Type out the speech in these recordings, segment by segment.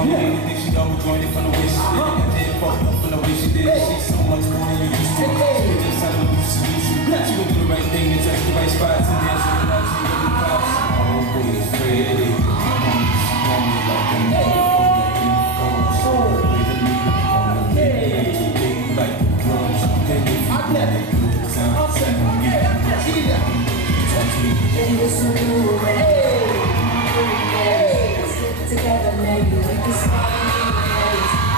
on it. Anything she done, we join it from the way she did it. And then fucked up from the way she did it. She's so much more than you used to. She just had a loose solution. She gon' do the right thing and touch the right spots. And then she gon' she gon' be proud. Always ready. She want me like a nigga on the info. So with a nigga on the nigga. Like the drums. And if you got a good time, say no nigga. Talk to me. Together, maybe we can smile.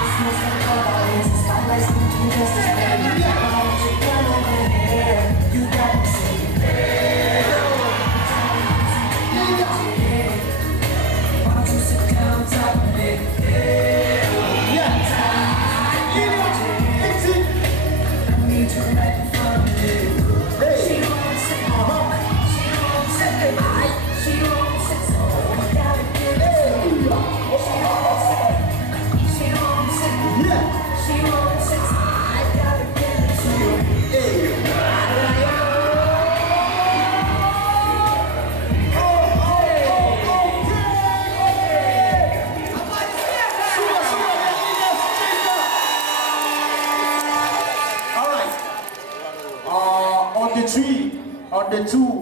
It's most like all our is. The spotlight's looking just as baby. Why don't you come over here? You got to say it. Why don't you sit down on top of it? I need you right in front of me. She won't sit home. She won't sit there. She won't sit so I gotta get it. On the 2